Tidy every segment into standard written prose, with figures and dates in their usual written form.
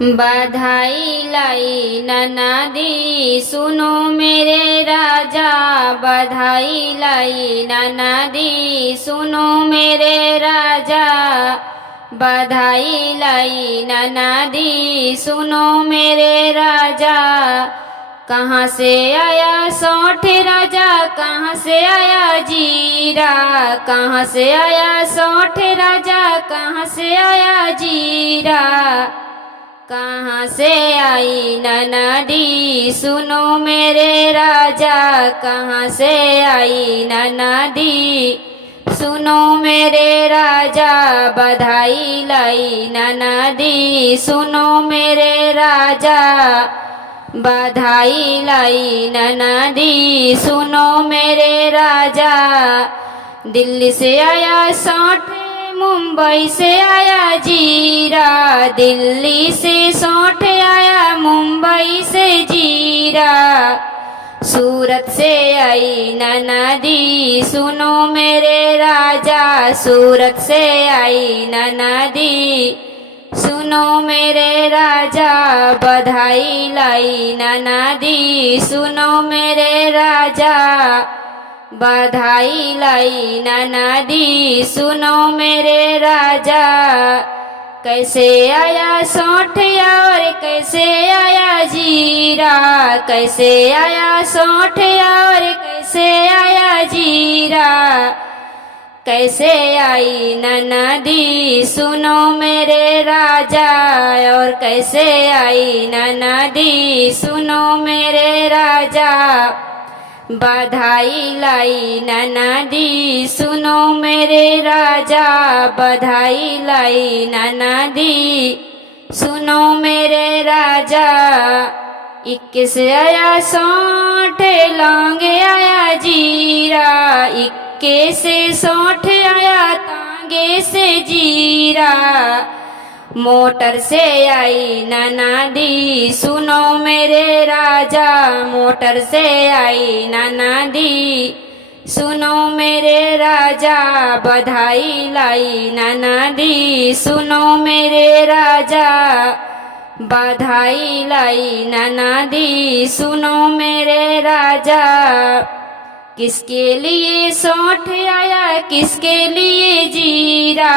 बधाई लाई ननदी सुनो मेरे राजा, बधाई लाई ननदी सुनो मेरे राजा, बधाई लाई ननदी सुनो मेरे राजा। कहाँ से आया सौठ राजा, कहाँ से आया जीरा, कहाँ से आया सौठ राजा, कहाँ से आया जीरा, कहाँ से आई ननदी सुनो मेरे राजा, कहाँ से आई ननदी सुनो मेरे राजा, बधाई लाई ननदी सुनो मेरे राजा, बधाई लाई ननदी सुनो मेरे राजा। दिल्ली से आया सौठ, मुंबई से आया जीरा, दिल्ली से सौठ आया, मुंबई से जीरा, सूरत से आई ननदी सुनो मेरे राजा, सूरत से आई ननदी सुनो मेरे राजा, बधाई लाई ननदी सुनो मेरे राजा, बधाई लाई ननदी सुनो मेरे राजा। कैसे आया सौठ और कैसे आया जीरा, कैसे आया सौठ और कैसे आया जीरा, कैसे आई ननदी सुनो मेरे राजा, और कैसे आई ननदी सुनो मेरे राजा, बधाई लाई ननदी सुनो मेरे राजा, बधाई लाई ननदी सुनो मेरे राजा। 21 आया सौठ, लौंग आया जीरा, 21 सौठ आया, तांगे से जीरा, मोटर से आई ननदी सुनो मेरे राजा, मोटर से आई ननदी सुनो मेरे राजा, बधाई लाई ननदी सुनो मेरे राजा, बधाई लाई ननदी सुनो मेरे राजा। किसके लिए सौठ आया, किसके लिए जीरा,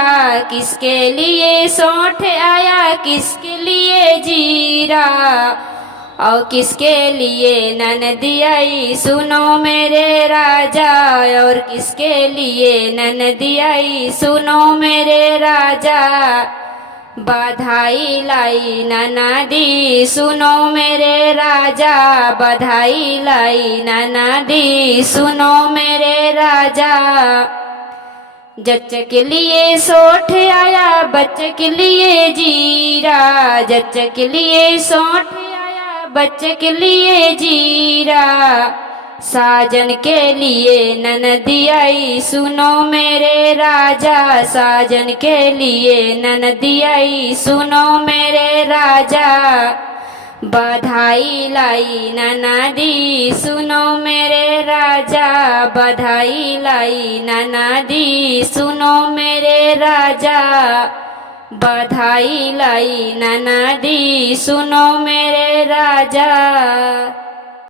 किसके लिए सौठ आया, किसके लिए जीरा, और किसके लिए ननदी आई सुनो मेरे राजा, और किसके लिए ननदी आई सुनो मेरे राजा, बधाई लाई ननदी सुनो मेरे राजा, बधाई लाई ननदी सुनो मेरे राजा। जच्च के लिए सौठ आया, बच्चे के लिए जीरा, जच्च के लिए सौठ आया, बच्चे के लिए जीरा, साजन के लिए ननदी आई सुनो मेरे राजा, साजन के लिए ननदी आई सुनो मेरे राजा, बधाई लाई ननदी सुनो मेरे राजा, बधाई लाई ननदी सुनो मेरे राजा, बधाई लाई ननदी सुनो मेरे राजा।